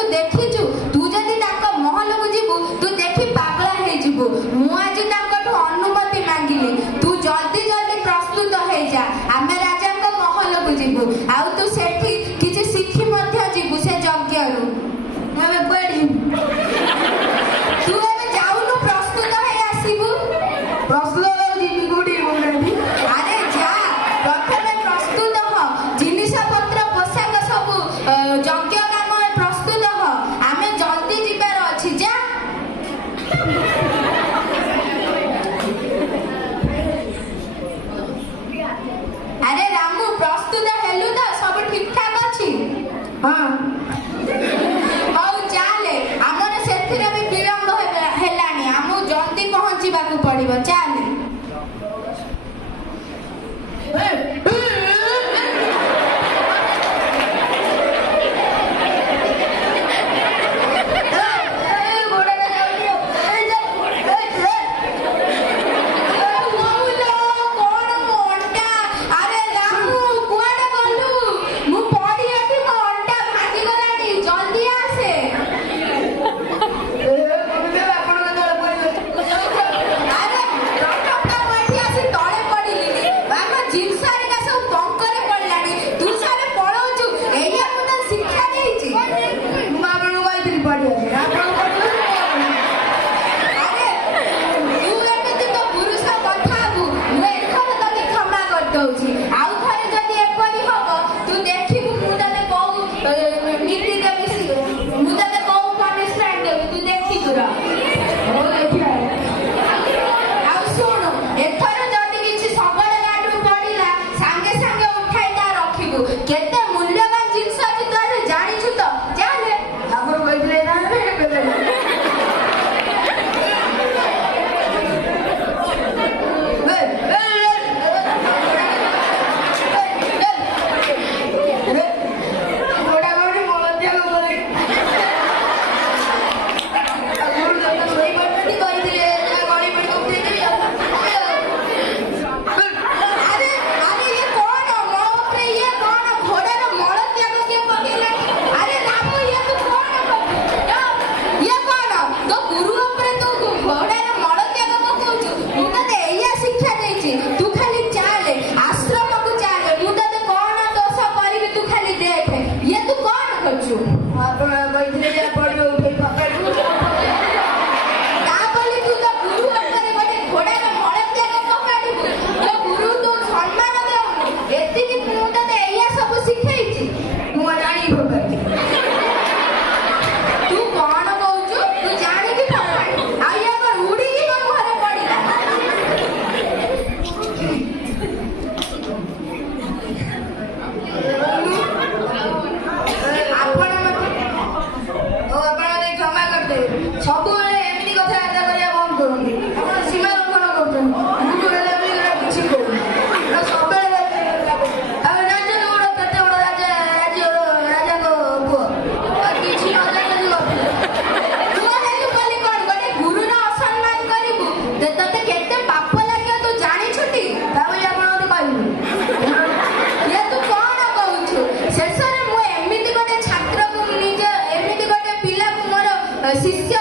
तू देखिचु तू जदी ताको महल को जीवु तू देखि पागला हे जीवु मु आज ताको अनुमति मांगिली तू जल्दी जल्दी प्रस्तुत हे जा आमे राजा को महल को जीवु आ तू सेठी किछि सिखि मध्य जीवु से यज्ञ रु हमें पड़ी तू एबे जाउनु प्रस्तुत हे आसीबु प्रस्तुत जीवि गुडी गुडी अरे जा प्रथमे प्रस्तुत हो जिनिस पत्र पोशाक सब यज्ञ काम प्रस्तुत हो आमे जल्दी जिबार अछि जा अरे रामू प्रस्तुत हेलु तो सब ठीक ठाक अछि हां हौ चाले हमर सेथिरे भी विलंब हेलानी हमु जल्दी पहुंचीबा को पड़िबो चाले शिष्य